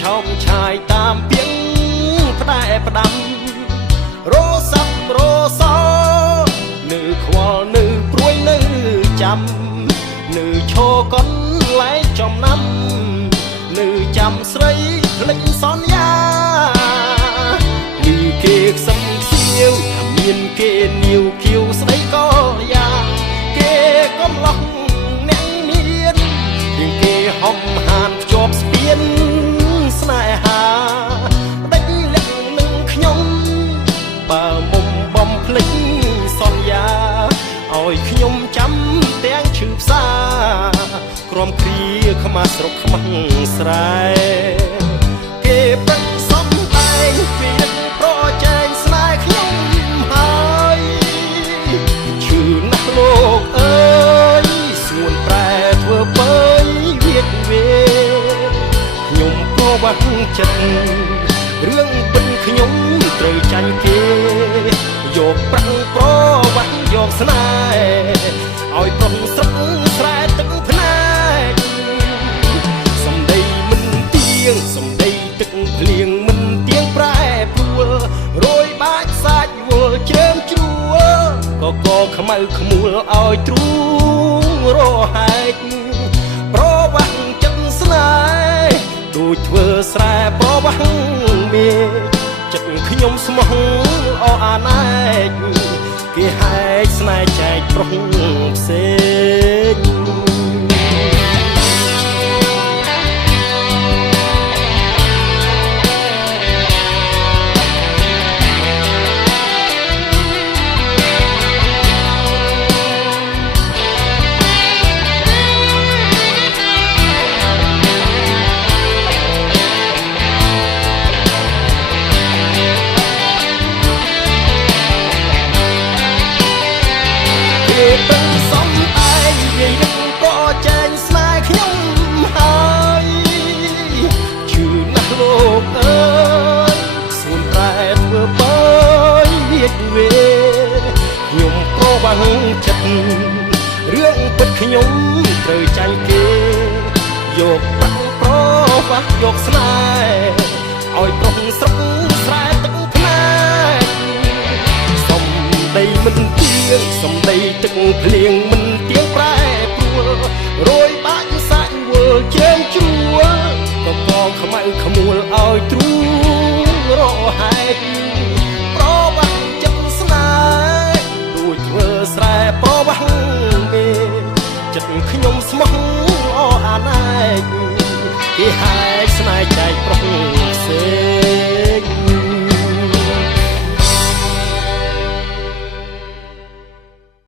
ឆោមឆាយតាមពីងផ្ដែផ្ដាំរសាប់រសោនៅខ្វល់នៅព្រួយនៅចាំនៅឈរកនលែងចំណាំនៅចាំស្រីភ្លេចសន្យាឮគេខ្សឹមខ្សៀវថាមានគេនាវគៀវស្ដីក៏យ៉ាងគេកំឡោះអ្នកមានជាងគេហំហានភ្ជាប់ស្ពានស្នេហាដេញលាក់នឹងខ្ញុំបើមុំបំភ្លេចសន្យាឲ្យខ្ញុំចាំទាំងឈឺផ្សាក្រំគ្រាខ្មាស់ស្រុកខ្មាស់ស្រែគេប្រឹកសំតែងពីរឹកប្រជែងស្នេហ៍ខ្ញុំហើយឈឺណាស់លោកអើយសួនប្រែធ្វើបើយវាតវេខ្ញុំប្រវាស់ចិត្តរឿងពិតខ្ញុំត្រូវចាញ់គេយកប្រាំងប្រវាស់យកស្នេហ៍ឲ្យប្រុងស្រុកស្រែទឹកភ្នែកសំដីមិនទៀងសំដីទឹកភ្លៀងមិនទៀងប្រែព្រួលរយបាច់សាច់វល់ជើមជ្រួលក៏ខ្មៅខ្មួលឲ្យទ្រូងរហែកប្រវាស់ចិត្តស្នេហ៍ដូចធ្វើស្រែប្រវាស់មេចិត្តខ្ញុំស្មោះអអាណែកគេហែកស្នេហ៍ចែកប្រុសផ្សេងពេលសំឯងនិយាយនឹងក៏ចែងស្នេហ៍ខ្ញុំហើយជឿណាស់លោកអើយសួនប្រែធ្វើបើយវាតវេខ្ញុំប្រវាំងចិត្តរឿងពិតខ្ញុំត្រូវចាញ់គេយកបាក់ប្រវាស់យកស្នេហ៍ឲ្យប្រុសស្រុកស្រែទឹកភ្នែកសំដីមិនសំដីទឹកភ្លៀងមិនទៀងប្រែព្រួលរយបាច់សាច់វល់ជើងជ្រួលក៏ខ្មៅខ្មួលឲ្យទ្រូងរហែកប្រវាស់ចិត្តស្នេហ៍ដូចធ្វើស្រែប្រវាស់មេចិត្តខ្ញុំស្មោះអអាណែកគេហែកស្នេហ៍ចែកប្រុសផ្សេង